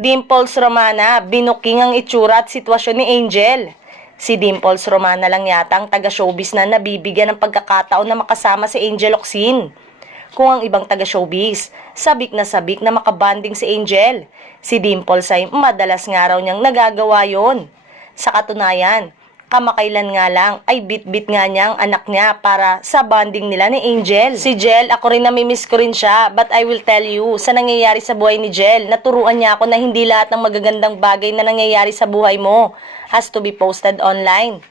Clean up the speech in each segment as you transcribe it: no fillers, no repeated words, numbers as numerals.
Dimples Romana, binuking ang itsura at sitwasyon ni Angel. Si Dimples Romana lang yata ang taga-showbiz na nabibigyan ng pagkakataon na makasama si Angel Locsin. Kung ang ibang taga-showbiz, sabik na makabanding si Angel. Si Dimples ay madalas nga raw niyang nagagawa yon. Sa katunayan, kamakailan nga lang ay bit-bit nga niya ang anak niya para sa bonding nila ni Angel. Si Jel, ako rin namimiss ko rin siya, but I will tell you, sa nangyayari sa buhay ni Jel, naturuan niya ako na hindi lahat ng magagandang bagay na nangyayari sa buhay mo has to be posted online.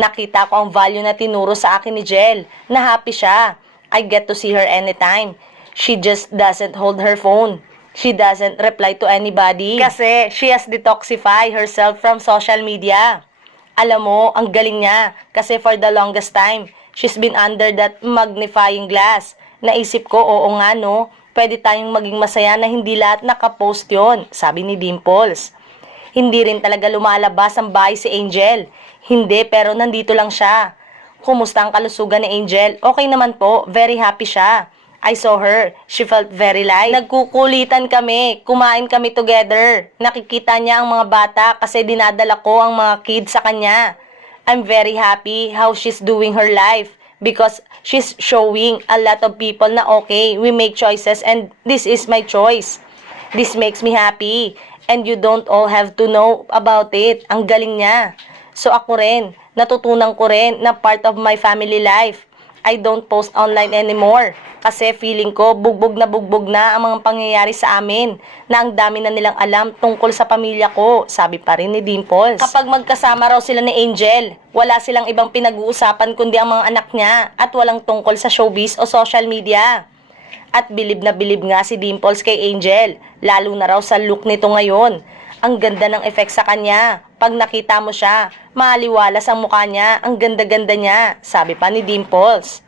Nakita ko ang value na tinuro sa akin ni Jel, na happy siya. I get to see her anytime. She just doesn't hold her phone. She doesn't reply to anybody. Kasi she has detoxified herself from social media. Alam mo, ang galing niya. Kasi for the longest time, she's been under that magnifying glass. Naisip ko, oo nga no, pwede tayong maging masaya na hindi lahat nakapost yon, sabi ni Dimples. Hindi rin talaga lumalabas ang bahay si Angel. Hindi, pero nandito lang siya. Kumusta ang kalusugan ni Angel? Okay naman po, very happy siya. I saw her. She felt very light. Nagkukulitan kami. Kumain kami together. Nakikita niya ang mga bata kasi dinadala ko ang mga kids sa kanya. I'm very happy how she's doing her life because she's showing a lot of people na okay, we make choices and this is my choice. This makes me happy and you don't all have to know about it. Ang galing niya. So ako rin, natutunan ko rin na part of my family life. I don't post online anymore kasi feeling ko bugbog na ang mga pangyayari sa amin na ang dami na nilang alam tungkol sa pamilya ko, sabi pa rin ni Dimples. Kapag magkasama raw sila ni Angel, wala silang ibang pinag-uusapan kundi ang mga anak niya at walang tungkol sa showbiz o social media. At bilib na bilib nga si Dimples kay Angel, lalo na raw sa look nito ngayon. Ang ganda ng effect sa kanya. Pag nakita mo siya, maaliwalas ang mukha niya, ang ganda-ganda niya, sabi pa ni Dimples.